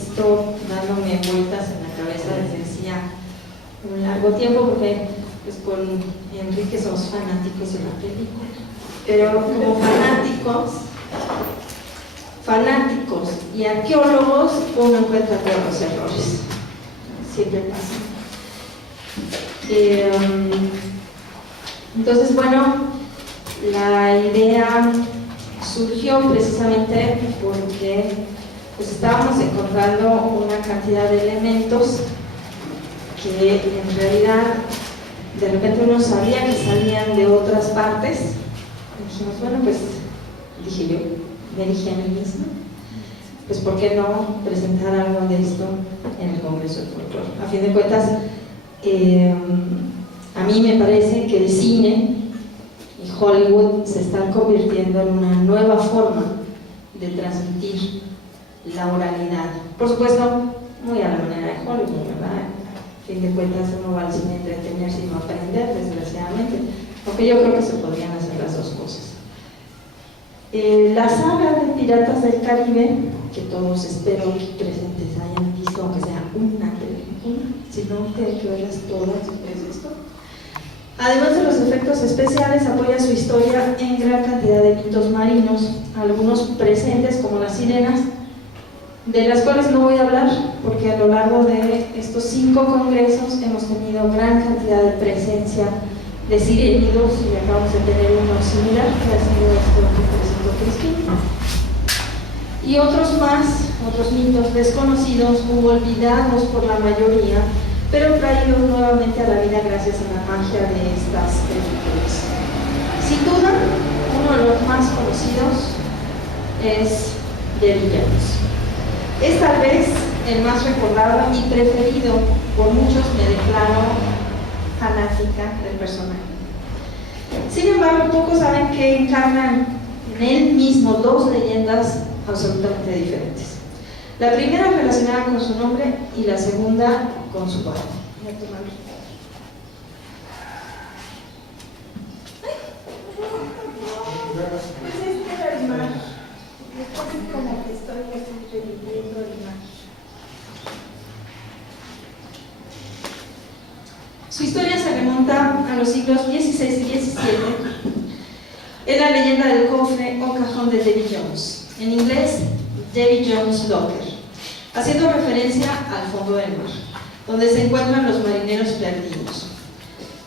visto dándome vueltas en la cabeza desde hacía un largo tiempo, porque pues con Enrique somos fanáticos de la película, pero como fanáticos y arqueólogos uno encuentra todos los errores, siempre pasa. Entonces, bueno, la idea surgió precisamente porque pues estábamos encontrando una cantidad de elementos que en realidad de repente uno sabía que salían de otras partes. Y dijimos, bueno, pues me dije a mí misma, pues ¿por qué no presentar algo de esto en el Congreso del Folclore? A fin de cuentas, a mí me parece que el cine y Hollywood se están convirtiendo en una nueva forma de transmitir la oralidad. Por supuesto, muy a la manera de Hollywood, ¿verdad? A fin de cuentas uno va al cine a entretenerse y no a aprender, desgraciadamente, aunque yo creo que se podrían hacer las dos cosas. La saga de Piratas del Caribe, que todos espero que presentes hayan visto, aunque sea una película, si no tienen que verlas todas después de esto. Además de los efectos especiales, apoya su historia en gran cantidad de mitos marinos, algunos presentes como las sirenas, de las cuales no voy a hablar porque a lo largo de estos 5 congresos hemos tenido gran cantidad de presencia de sirénidos y acabamos de tener uno similar que ha sido esto que presentó Cristina, y otros más, otros mitos desconocidos o olvidados por la mayoría, pero traídos nuevamente a la vida gracias a la magia de estas películas. Sin duda, uno de los más conocidos es Davy Jones. Es tal vez el más recordado y preferido por muchos, me declaro fanática del personaje. Sin embargo, pocos saben que encarnan en él mismo 2 leyendas absolutamente diferentes. La primera relacionada con su nombre y la segunda con su padre. Pues este era el mar. Después como que estoy reviviendo el mar. Su historia se remonta a los siglos XVI y XVII. Es la leyenda del cofre o cajón de Davy Jones, en inglés Davy Jones Locker, haciendo referencia al fondo del mar, donde se encuentran los marineros perdidos.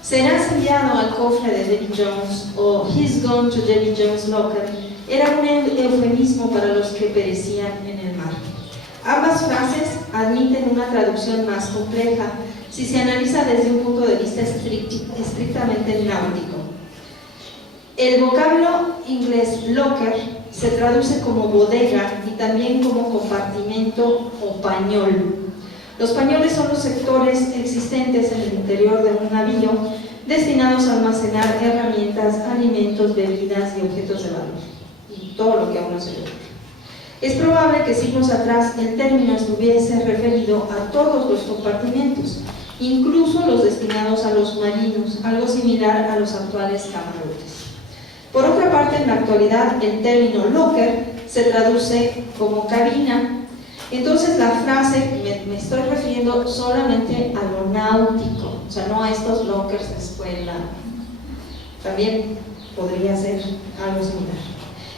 Serás enviado al cofre de Davy Jones o He's gone to Davy Jones Locker era un eufemismo para los que perecían en el mar. Ambas frases admiten una traducción más compleja si se analiza desde un punto de vista estrictamente náutico. El vocablo inglés locker se traduce como bodega y también como compartimento o pañol. Los pañoles son los sectores existentes en el interior de un navío destinados a almacenar herramientas, alimentos, bebidas y objetos de valor, y todo lo que a uno se le ocurre. Es probable que siglos atrás el término estuviese referido a todos los compartimentos, incluso los destinados a los marinos, algo similar a los actuales camarotes. Por otra parte, en la actualidad el término locker se traduce como cabina. Entonces la frase, me estoy refiriendo solamente a lo náutico, o sea, no a estos lockers de escuela, también podría ser algo similar.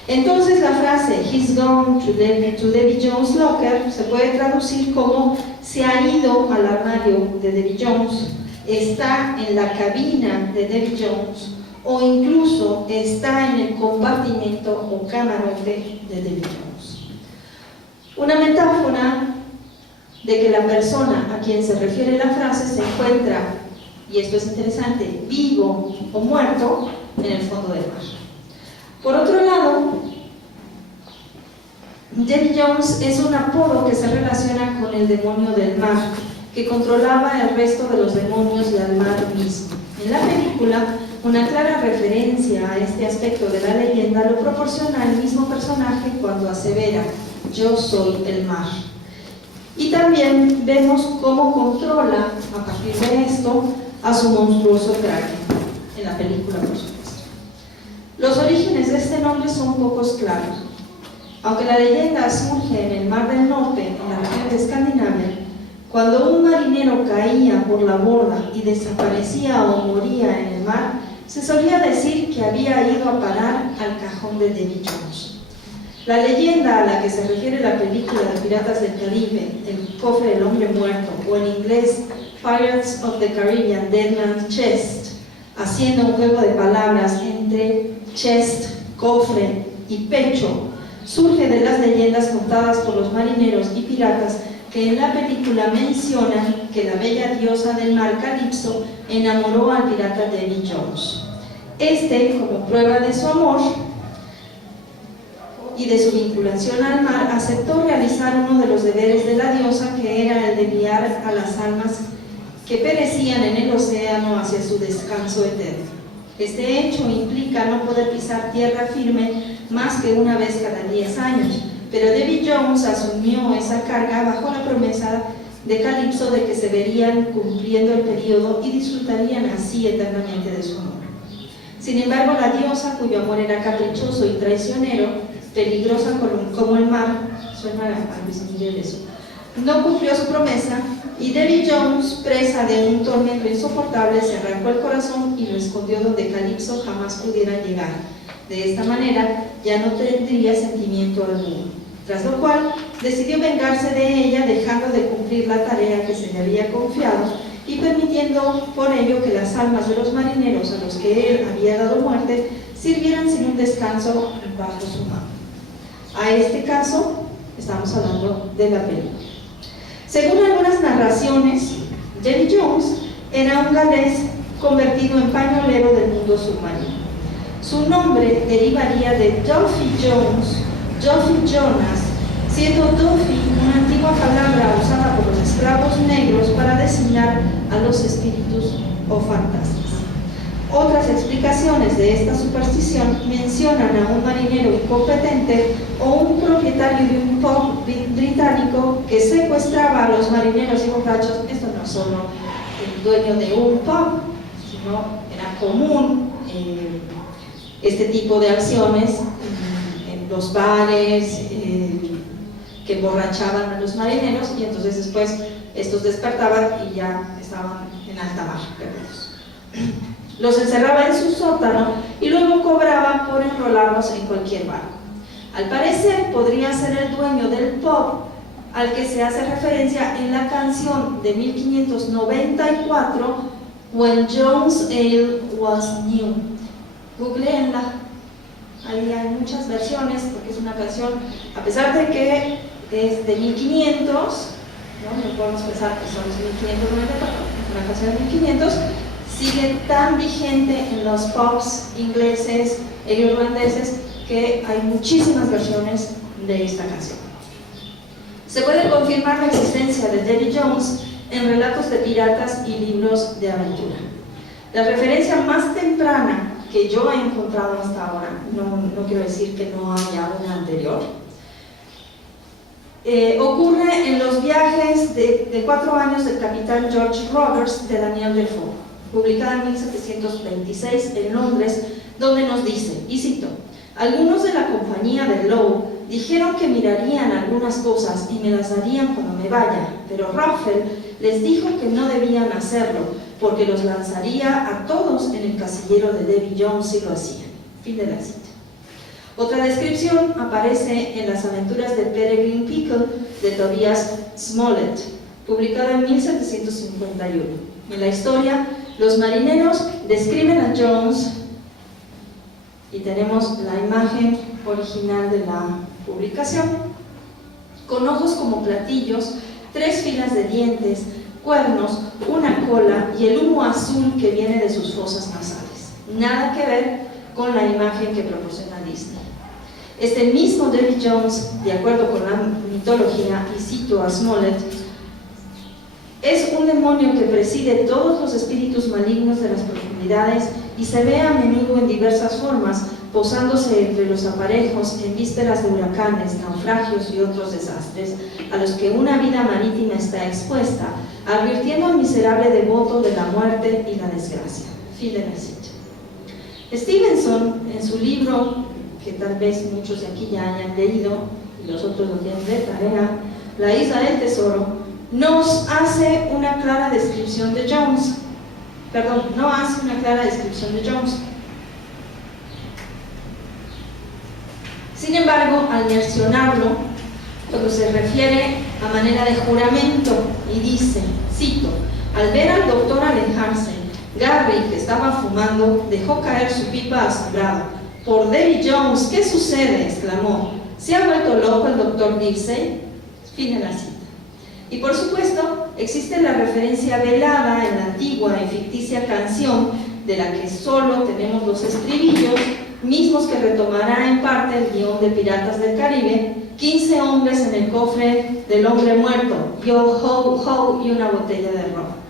Entonces la frase He's gone to Davy Jones Locker se puede traducir como se ha ido al armario de Davy Jones, está en la cabina de Davy Jones o incluso está en el compartimento o camarote de Davy Jones. Una metáfora de que la persona a quien se refiere la frase se encuentra, y esto es interesante, vivo o muerto en el fondo del mar. Por otro lado, Davy Jones es un apodo que se relaciona con el demonio del mar, que controlaba el resto de los demonios y al mar mismo. En la película, una clara referencia a este aspecto de la leyenda lo proporciona el mismo personaje cuando asevera: yo soy el mar. Y también vemos cómo controla, a partir de esto, a su monstruoso kraken, en la película, por supuesto. Los orígenes de este nombre son pocos claros. Aunque la leyenda surge en el Mar del Norte, en la región de Cuando un marinero caía por la borda y desaparecía o moría en el mar, se solía decir que había ido a parar al cajón de Davy Jones. La leyenda a la que se refiere la película de Piratas del Caribe, El cofre del hombre muerto, o en inglés Pirates of the Caribbean, Dead Man's Chest, haciendo un juego de palabras entre chest, cofre y pecho, surge de las leyendas contadas por los marineros y piratas que en la película mencionan que la bella diosa del mar Calipso enamoró al pirata Davy Jones. Este, como prueba de su amor y de su vinculación al mar, aceptó realizar uno de los deberes de la diosa, que era el de guiar a las almas que perecían en el océano hacia su descanso eterno. Este hecho implica no poder pisar tierra firme más que una vez cada 10 años, pero Davy Jones asumió esa carga bajo la promesa de Calipso de que se verían cumpliendo el periodo y disfrutarían así eternamente de su amor. Sin embargo, la diosa, cuyo amor era caprichoso y traicionero, peligrosa como el mar, suena a Luis Miguel eso, no cumplió su promesa, y Davy Jones, presa de un tormento insoportable, se arrancó el corazón y lo escondió donde Calipso jamás pudiera llegar. De esta manera ya no tendría sentimiento alguno, tras lo cual decidió vengarse de ella, dejando de cumplir la tarea que se le había confiado y permitiendo por ello que las almas de los marineros a los que él había dado muerte sirvieran sin un descanso bajo su mano. A este caso estamos hablando de la película. Según algunas narraciones, Davy Jones era un galés convertido en pañolero del mundo submarino. Su nombre derivaría de Duffy Jones, Duffy Jonas, siendo Duffy una antigua palabra usada por los esclavos negros para designar a los espíritus o fantasmas. Otras explicaciones de esta superstición mencionan a un marinero incompetente o un propietario de un pub británico que secuestraba a los marineros y borrachos. Esto no es solo el dueño de un pub, sino era común este tipo de acciones en los bares que emborrachaban a los marineros, y entonces después estos despertaban y ya estaban en alta mar, perdidos. Los encerraba en su sótano y luego cobraba por enrolarlos en cualquier barco. Al parecer podría ser el dueño del pub al que se hace referencia en la canción de 1594, When Jones Ale Was New. Googleenla, ahí hay muchas versiones porque es una canción, a pesar de que es de 1500, no podemos pensar que son los 1594, es una canción de 1500, sigue tan vigente en los pubs ingleses e irlandeses que hay muchísimas versiones de esta canción. Se puede confirmar la existencia de Davy Jones en relatos de piratas y libros de aventura. La referencia más temprana que yo he encontrado hasta ahora, no quiero decir que no haya una anterior, ocurre en los viajes de 4 años del capitán George Roberts de Daniel Defoe, publicada en 1726 en Londres, donde nos dice, y cito: algunos de la compañía de Lowe dijeron que mirarían algunas cosas y me las darían cuando me vaya, pero Ruffel les dijo que no debían hacerlo, porque los lanzaría a todos en el casillero de Davy Jones si lo hacían. Fin de la cita. Otra descripción aparece en Las aventuras de Peregrine Pickle de Tobias Smollett, publicada en 1751. En la historia, los marineros describen a Jones, y tenemos la imagen original de la publicación, con ojos como platillos, 3 filas de dientes, cuernos, una cola y el humo azul que viene de sus fosas nasales. Nada que ver con la imagen que proporciona Disney. Este mismo Davy Jones, de acuerdo con la mitología, y cito a Smollett, es un demonio que preside todos los espíritus malignos de las profundidades y se ve a menudo en diversas formas, posándose entre los aparejos en vísperas de huracanes, naufragios y otros desastres a los que una vida marítima está expuesta, advirtiendo al miserable devoto de la muerte y la desgracia. Fin de la cita. Stevenson, en su libro, que tal vez muchos de aquí ya hayan leído y los otros lo tienen de tarea, La isla del tesoro, nos hace una clara descripción de Jones. Perdón, no hace una clara descripción de Jones. Sin embargo, al mencionarlo, cuando se refiere a manera de juramento y dice, cito, al ver al doctor alejarse, Gary, que estaba fumando, dejó caer su pipa asombrado. Por Davy Jones, ¿qué sucede?, exclamó. ¿Se ha vuelto loco el doctor Livesey? Fin de la cita. Y por supuesto, existe la referencia velada en la antigua y ficticia canción, de la que solo tenemos los estribillos, mismos que retomará en parte el guión de Piratas del Caribe, 15 hombres en el cofre del hombre muerto, yo, ho, ho, y una botella de ron.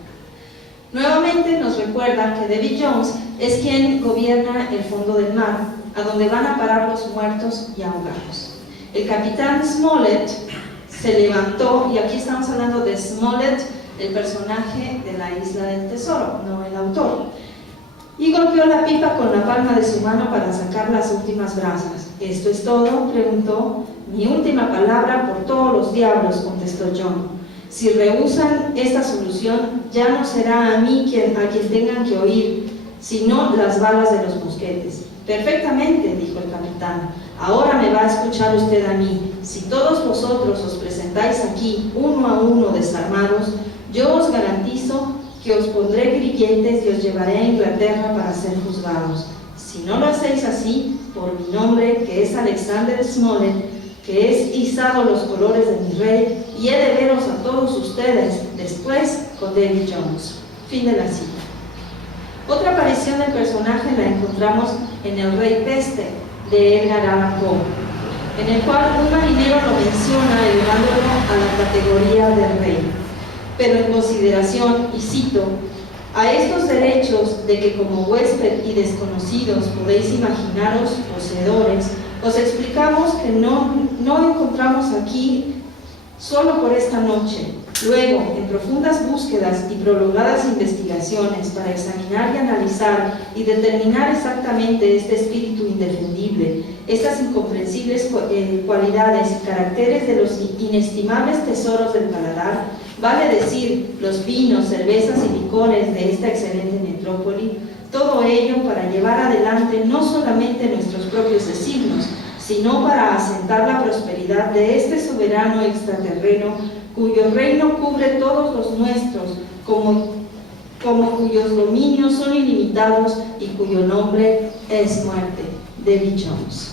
Nuevamente nos recuerda que Davy Jones es quien gobierna el fondo del mar, a donde van a parar los muertos y ahogados. El capitán Smollett se levantó, y aquí estamos hablando de Smollett, el personaje de la Isla del Tesoro, no el autor, y golpeó la pipa con la palma de su mano para sacar las últimas brasas. ¿Esto es todo?, preguntó. Mi última palabra por todos los diablos, contestó John. Si rehúsan esta solución, ya no será a mí a quien tengan que oír, sino las balas de los mosquetes. Perfectamente, dijo el capitán. Ahora me va a escuchar usted a mí. Si todos vosotros os presentáis aquí, uno a uno desarmados, yo os garantizo que os pondré grilletes y os llevaré a Inglaterra para ser juzgados. Si no lo hacéis así, por mi nombre, que es Alexander Smollett, que es izado los colores de mi rey, y he de veros a todos ustedes después con Davy Jones. Fin de la cita. Otra aparición del personaje la encontramos en El Rey Peste, de Edgar Allan Poe, en el cual un marinero lo menciona elevándolo a la categoría de rey, pero en consideración, y cito, a estos derechos de que como huésped y desconocidos podéis imaginaros poseedores, os explicamos que no encontramos aquí solo por esta noche. Luego, en profundas búsquedas y prolongadas investigaciones para examinar y analizar y determinar exactamente este espíritu indefendible, estas incomprensibles cualidades y caracteres de los inestimables tesoros del paladar, vale decir, los vinos, cervezas y licores de esta excelente metrópoli, todo ello para llevar adelante no solamente nuestros propios designios, sino para asentar la prosperidad de este soberano extraterreno, cuyo reino cubre todos los nuestros, como cuyos dominios son ilimitados y cuyo nombre es muerte. Davy Jones.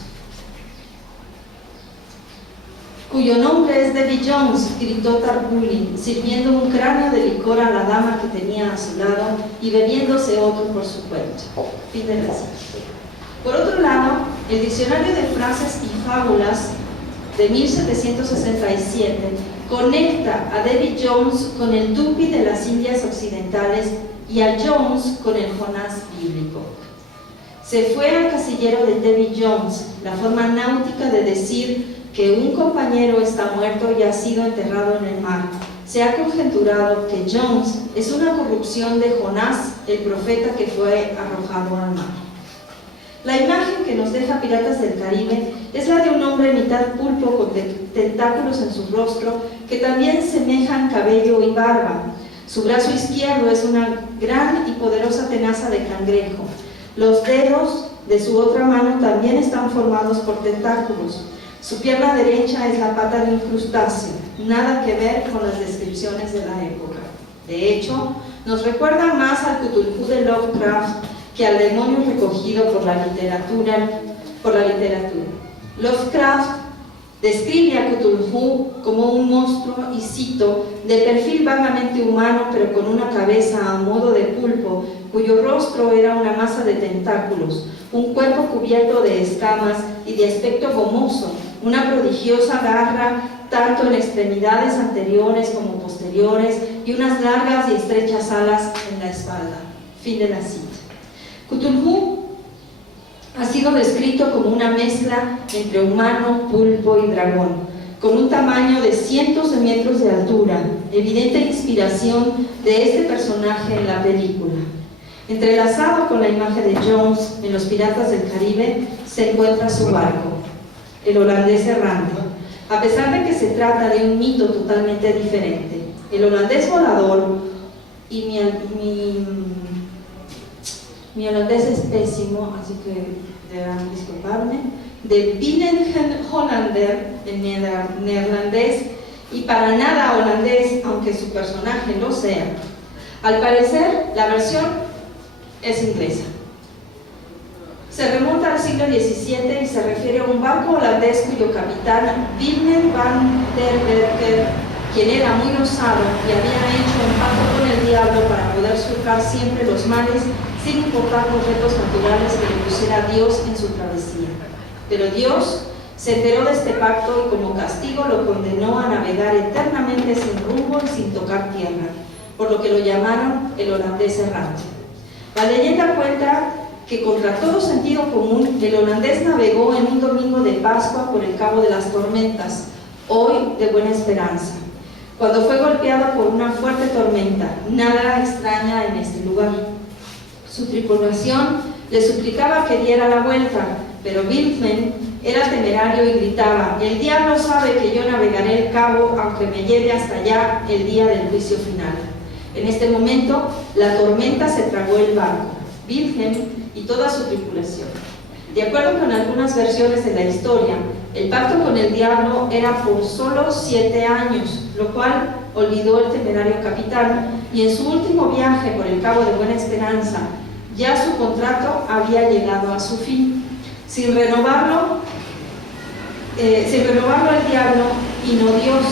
Cuyo nombre es Davy Jones, gritó Tarpaulin, sirviendo un cráneo de licor a la dama que tenía a su lado y bebiéndose otro por su cuenta. Fin de la cita. Por otro lado, el Diccionario de Frases y Fábulas de 1767 conecta a Davy Jones con el Tupi de las Indias Occidentales y a Jones con el Jonás bíblico. Se fue al casillero de Davy Jones, la forma náutica de decir que un compañero está muerto y ha sido enterrado en el mar. Se ha conjeturado que Jones es una corrupción de Jonás, el profeta que fue arrojado al mar. La imagen que nos deja Piratas del Caribe es la de un hombre mitad pulpo con tentáculos en su rostro que también semejan cabello y barba. Su brazo izquierdo es una gran y poderosa tenaza de cangrejo. Los dedos de su otra mano también están formados por tentáculos. Su pierna derecha es la pata de un crustáceo, nada que ver con las descripciones de la época. De hecho, nos recuerda más al Cthulhu de Lovecraft que al demonio recogido por la literatura. Lovecraft describe a Cthulhu como un monstruo, y cito, de perfil vagamente humano pero con una cabeza a modo de pulpo, cuyo rostro era una masa de tentáculos, un cuerpo cubierto de escamas y de aspecto gomoso, una prodigiosa garra tanto en extremidades anteriores como posteriores y unas largas y estrechas alas en la espalda. Fin de la cita. Cthulhu ha sido descrito como una mezcla entre humano, pulpo y dragón, con un tamaño de cientos de metros de altura, evidente inspiración de este personaje en la película. Entrelazado con la imagen de Jones en Los Piratas del Caribe se encuentra su barco, el holandés errante, a pesar de que se trata de un mito totalmente diferente. El holandés volador, y mi holandés es pésimo, así que deberán disculparme, de Binnen Hollander, en neerlandés, y para nada holandés, aunque su personaje lo sea. Al parecer, la versión es inglesa. Se remonta al siglo XVII y se refiere a un barco holandés cuyo capitán, Willem van der Berger, quien era muy osado y había hecho un pacto con el diablo para poder surcar siempre los mares sin importar los retos naturales que le pusiera Dios en su travesía. Pero Dios se enteró de este pacto y como castigo lo condenó a navegar eternamente sin rumbo y sin tocar tierra, por lo que lo llamaron el holandés errante. La leyenda cuenta que contra todo sentido común, el holandés navegó en un domingo de Pascua por el Cabo de las Tormentas, hoy de Buena Esperanza, cuando fue golpeado por una fuerte tormenta. Nada extraña en este lugar. Su tripulación le suplicaba que diera la vuelta, pero Wilhelm era temerario y gritaba: el diablo sabe que yo navegaré el cabo aunque me lleve hasta allá el día del juicio final. En este momento, la tormenta se tragó el barco, Wilhelm y toda su tripulación. De acuerdo con algunas versiones de la historia, el pacto con el diablo era por solo 7 años, lo cual olvidó el temerario capitán, y en su último viaje por el Cabo de Buena Esperanza, ya su contrato había llegado a su fin. Sin renovarlo el diablo y no Dios.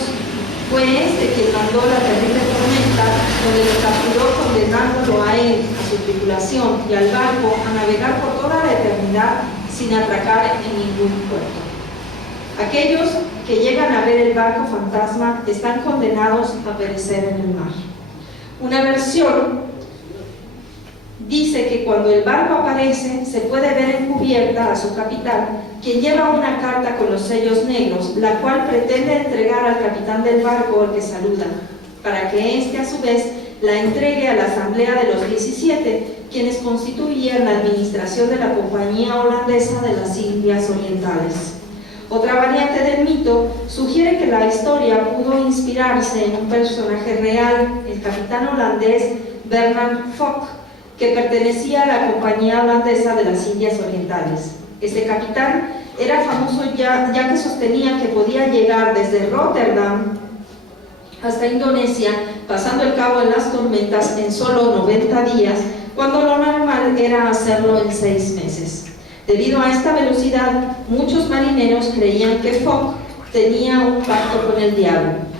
Fue este quien mandó la terrible tormenta, donde lo capturó condenándolo a él, a su tripulación y al barco a navegar por toda la eternidad sin atracar en ningún puerto. Aquellos que llegan a ver el barco fantasma están condenados a perecer en el mar. Una versión dice que cuando el barco aparece se puede ver en cubierta a su capitán, quien lleva una carta con los sellos negros, la cual pretende entregar al capitán del barco al que saluda, para que éste a su vez la entregue a la asamblea de los 17, quienes constituían la administración de la Compañía Holandesa de las Indias Orientales. Otra variante del mito sugiere que la historia pudo inspirarse en un personaje real, el capitán holandés Bernard Fock, que pertenecía a la Compañía Holandesa de las Indias Orientales. Este capitán era famoso ya que sostenía que podía llegar desde Rotterdam hasta Indonesia, pasando el Cabo de las Tormentas en solo 90 días, cuando lo normal era hacerlo en 6 meses. Debido a esta velocidad, muchos marineros creían que Fock tenía un pacto con el diablo.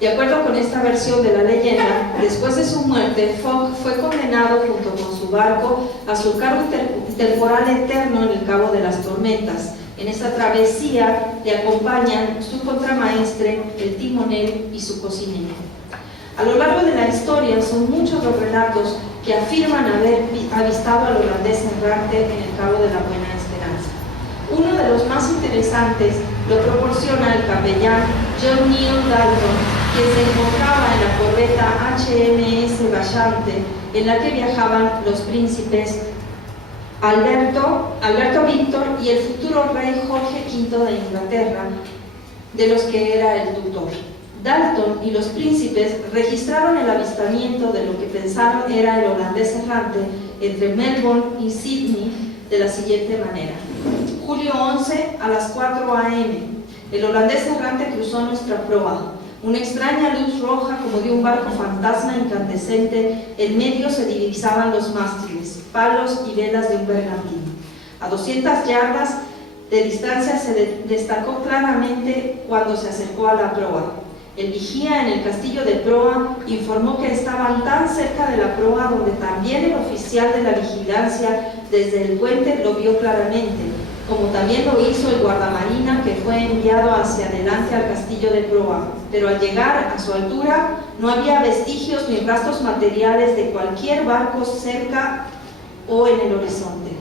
De acuerdo con esta versión de la leyenda, después de su muerte, Fock fue condenado junto con su barco a surcar un temporal eterno en el Cabo de las Tormentas. En esta travesía le acompañan su contramaestre, el timonel y su cocinero. A lo largo de la historia son muchos los relatos que afirman haber avistado al holandés errante en el Cabo de la Buena Esperanza. Uno de los más interesantes lo proporciona el capellán John Neil Dalton, quien se encontraba en la corbeta HMS Valiant, en la que viajaban los príncipes Alberto Víctor y el futuro rey Jorge V de Inglaterra, de los que era el tutor. Dalton y los príncipes registraron el avistamiento de lo que pensaron era el holandés errante entre Melbourne y Sydney de la siguiente manera: julio 11 a las 4 a.m. El holandés errante cruzó nuestra proa. Una extraña luz roja como de un barco fantasma incandescente, en medio se divisaban los mástiles, palos y velas de un bergantín. A 200 yardas de distancia se destacó claramente cuando se acercó a la proa. El vigía en el castillo de proa informó que estaban tan cerca de la proa, donde también el oficial de la vigilancia desde el puente lo vio claramente, como también lo hizo el guardamarina que fue enviado hacia adelante al castillo de proa. Pero al llegar a su altura no había vestigios ni rastros materiales de cualquier barco cerca o en el horizonte,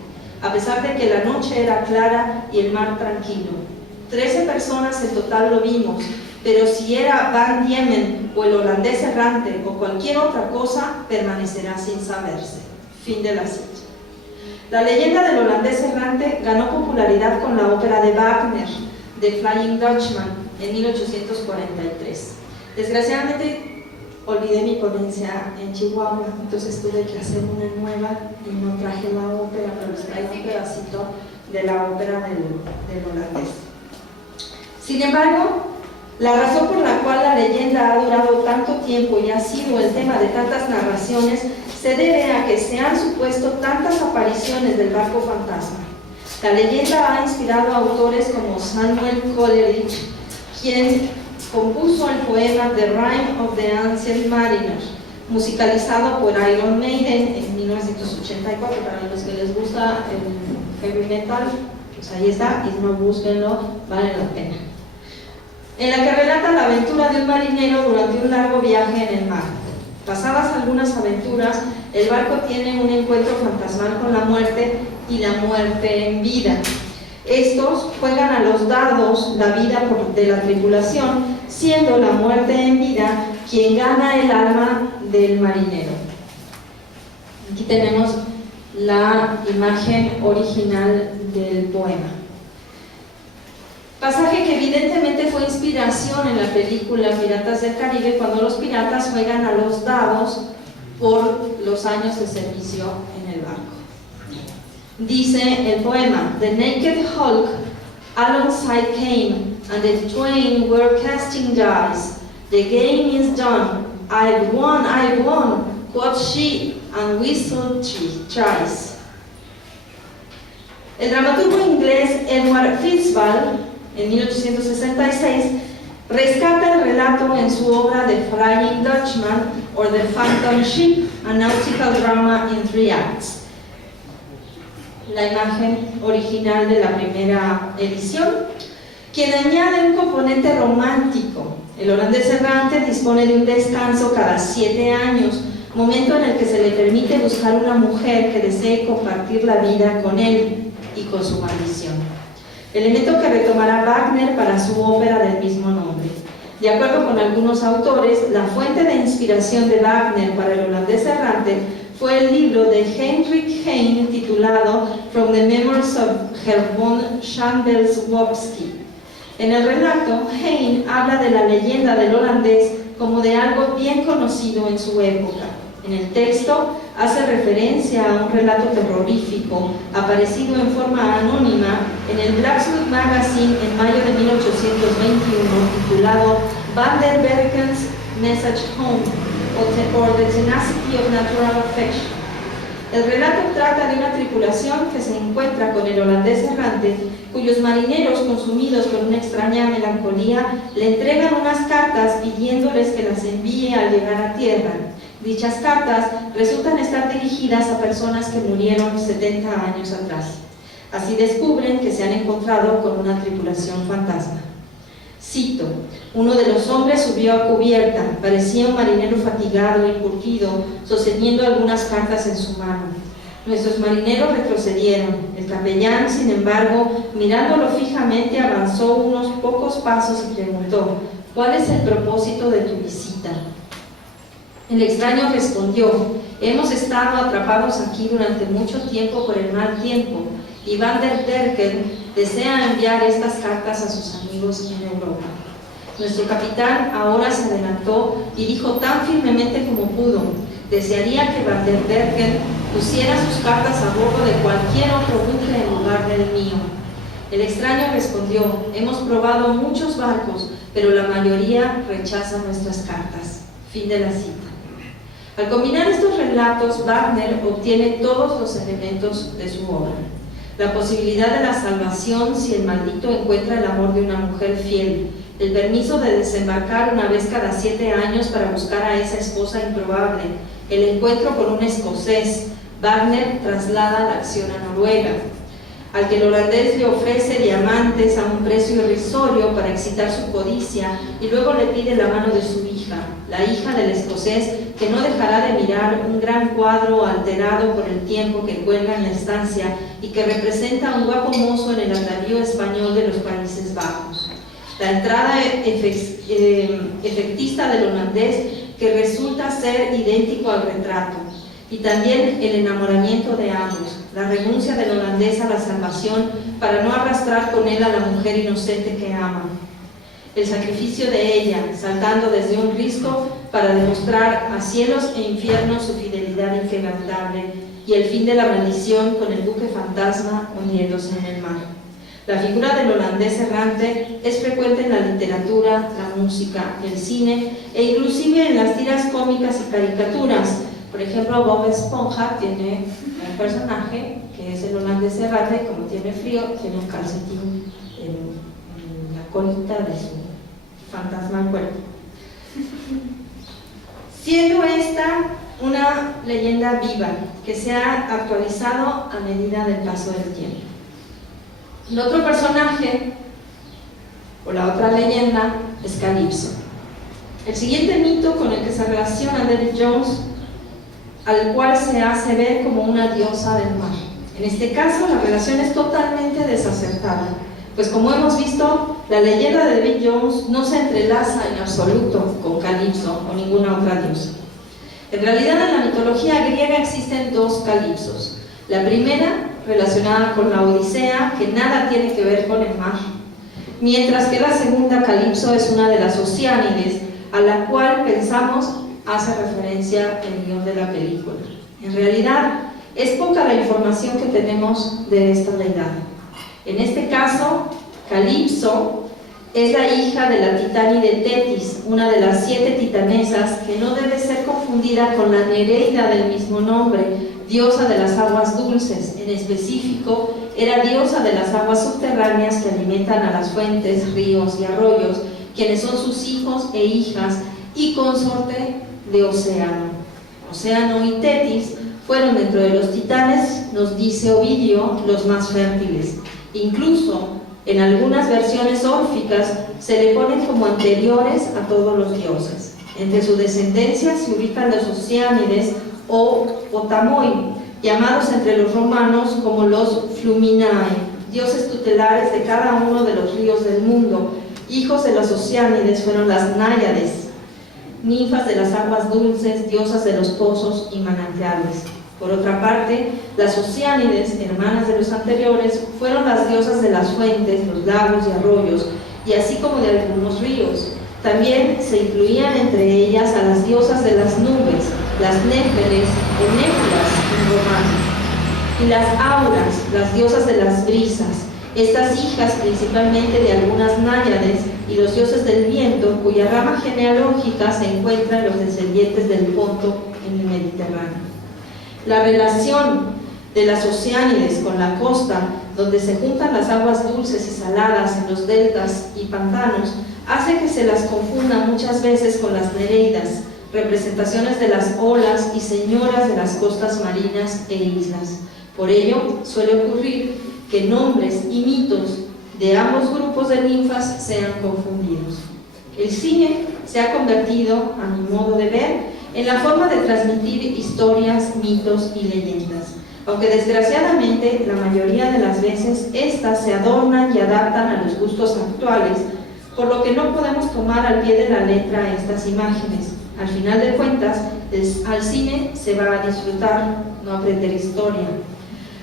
a pesar de que la noche era clara y el mar tranquilo. 13 personas en total lo vimos, pero si era Van Diemen o el holandés errante o cualquier otra cosa, permanecerá sin saberse. Fin de la cita. La leyenda del holandés errante ganó popularidad con la ópera de Wagner, The Flying Dutchman, en 1843. Desgraciadamente olvidé mi ponencia en Chihuahua, entonces tuve que hacer una nueva y no traje la ópera, pero les traigo un pedacito de la ópera del holandés. Sin embargo, la razón por la cual la leyenda ha durado tanto tiempo y ha sido el tema de tantas narraciones se debe a que se han supuesto tantas apariciones del barco fantasma. La leyenda ha inspirado a autores como Samuel Coleridge, quien compuso el poema The Rime of the Ancient Mariner, musicalizado por Iron Maiden en 1984. Para los que les gusta el heavy metal, pues ahí está, y no búsquenlo, vale la pena. En la que relata la aventura de un marinero durante un largo viaje en el mar. Pasadas algunas aventuras, el barco tiene un encuentro fantasmal con la muerte y la muerte en vida. Estos juegan a los dados la vida de la tripulación, siendo la muerte en vida quien gana el alma del marinero. Aquí tenemos la imagen original del poema. Pasaje que evidentemente fue inspiración en la película Piratas del Caribe, cuando los piratas juegan a los dados por los años de servicio en el barco. Dice el poema: The naked hulk alongside came, and the twain were casting dice. The game is done, I've won, quoth she, and whistled thrice. El dramaturgo inglés Edward Fitzgerald, en 1866, rescata el relato en su obra The Flying Dutchman or The Phantom Ship, a nautical drama in 3 acts. La imagen original de la primera edición, quien añade un componente romántico. El holandés errante dispone de un descanso cada 7 años, momento en el que se le permite buscar una mujer que desee compartir la vida con él y con su maldición. Elemento que retomará Wagner para su ópera del mismo nombre. De acuerdo con algunos autores, la fuente de inspiración de Wagner para el holandés errante fue el libro de Heinrich Heine titulado From the Memoirs of Herr von Chandelswowski. En el relato, Heine habla de la leyenda del holandés como de algo bien conocido en su época. En el texto hace referencia a un relato terrorífico aparecido en forma anónima en el Blacksmith Magazine en mayo de 1821, titulado Van der Berken's Message Home, or The Tenacity of Natural Affection. El relato trata de una tripulación que se encuentra con el holandés errante, cuyos marineros, consumidos por una extraña melancolía, le entregan unas cartas pidiéndoles que las envíe al llegar a tierra. Dichas cartas resultan estar dirigidas a personas que murieron 70 años atrás. Así descubren que se han encontrado con una tripulación fantasma. Cito: uno de los hombres subió a cubierta, parecía un marinero fatigado y curtido, sosteniendo algunas cartas en su mano. Nuestros marineros retrocedieron. El capellán, sin embargo, mirándolo fijamente, avanzó unos pocos pasos y preguntó: ¿cuál es el propósito de tu visita? El extraño respondió: hemos estado atrapados aquí durante mucho tiempo por el mal tiempo, y Van der Berken desea enviar estas cartas a sus amigos en Europa. Nuestro capitán ahora se adelantó y dijo tan firmemente como pudo: desearía que Van der Berken pusiera sus cartas a bordo de cualquier otro buque en lugar del mío. El extraño respondió: hemos probado muchos barcos, pero la mayoría rechaza nuestras cartas. Fin de la cita. Al combinar estos relatos, Wagner obtiene todos los elementos de su obra. La posibilidad de la salvación si el maldito encuentra el amor de una mujer fiel, el permiso de desembarcar una vez cada 7 años para buscar a esa esposa improbable, el encuentro con un escocés. Wagner traslada la acción a Noruega, al que el holandés le ofrece diamantes a un precio irrisorio para excitar su codicia, y luego le pide la mano de su hija, la hija del escocés, que no dejará de mirar un gran cuadro alterado por el tiempo que cuelga en la estancia y que representa a un guapo mozo en el atavío español de los Países Bajos. La entrada efectista del holandés, que resulta ser idéntico al retrato, y también el enamoramiento de ambos, la renuncia del holandés a la salvación para no arrastrar con él a la mujer inocente que ama. el sacrificio de ella, saltando desde un risco para demostrar a cielos e infiernos su fidelidad inquebrantable, y el fin de la maldición con el buque fantasma hundiéndose en el mar. La figura del holandés errante es frecuente en la literatura, la música, el cine e inclusive en las tiras cómicas y caricaturas. Por ejemplo, Bob Esponja tiene un personaje que es el holandés errante, y como tiene frío, tiene un calcetín en la colita de su fantasma al cuerpo. Siendo esta una leyenda viva que se ha actualizado a medida del paso del tiempo. El otro personaje, o la otra leyenda, es Calipso. El siguiente mito con el que se relaciona David Jones, al cual se hace ver como una diosa del mar. En este caso, la relación es totalmente desacertada, pues como hemos visto, la leyenda de David Jones no se entrelaza en absoluto con Calipso o ninguna otra diosa. En realidad, en la mitología griega existen dos Calipsos. La primera, relacionada con la Odisea, que nada tiene que ver con el mar, mientras que la segunda, Calipso, es una de las Oceánides, a la cual pensamos hace referencia el guión de la película. En realidad, es poca la información que tenemos de esta deidad. En este caso, Calipso es la hija de la titánide Tetis, una de las 7 titanesas que no debe ser confundida con la Nereida del mismo nombre, diosa de las aguas dulces. En específico, era diosa de las aguas subterráneas que alimentan a las fuentes, ríos y arroyos, quienes son sus hijos e hijas, y consorte de Océano. Océano y Tetis fueron dentro de los titanes, nos dice Ovidio, los más fértiles. Incluso, en algunas versiones órficas, se le ponen como anteriores a todos los dioses. Entre su descendencia se ubican los Oceánides o Potamoi, llamados entre los romanos como los Fluminae, dioses tutelares de cada uno de los ríos del mundo. Hijos de los Oceánides fueron las Náyades, ninfas de las aguas dulces, diosas de los pozos y manantiales. Por otra parte, las Oceánides, hermanas de los anteriores, fueron las diosas de las fuentes, los lagos y arroyos, y así como de algunos ríos. También se incluían entre ellas a las diosas de las nubes, las Néferes o Néfilas en romano, y las Auras, las diosas de las brisas, estas hijas principalmente de algunas Náyades, y los dioses del viento, cuya rama genealógica se encuentra en los descendientes del Ponto en el Mediterráneo. La relación de las Oceánides con la costa, donde se juntan las aguas dulces y saladas en los deltas y pantanos, hace que se las confunda muchas veces con las Nereidas, representaciones de las olas y señoras de las costas marinas e islas. Por ello, suele ocurrir que nombres y mitos de ambos grupos de ninfas sean confundidos. El cine se ha convertido, a mi modo de ver, en la forma de transmitir historias, mitos y leyendas, aunque desgraciadamente la mayoría de las veces estas se adornan y adaptan a los gustos actuales, por lo que no podemos tomar al pie de la letra estas imágenes. Al final de cuentas, al cine se va a disfrutar, no a aprender historia,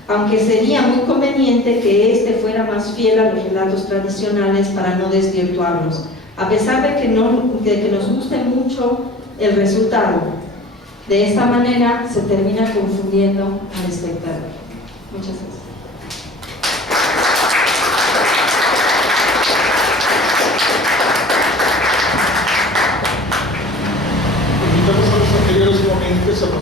aunque sería muy conveniente que este fuera más fiel a los relatos tradicionales para no desvirtuarlos, a pesar de que nos guste mucho el resultado. De esta manera se termina confundiendo al espectador. Muchas gracias. Invitamos a los anteriores ponentes a